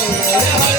Yeah.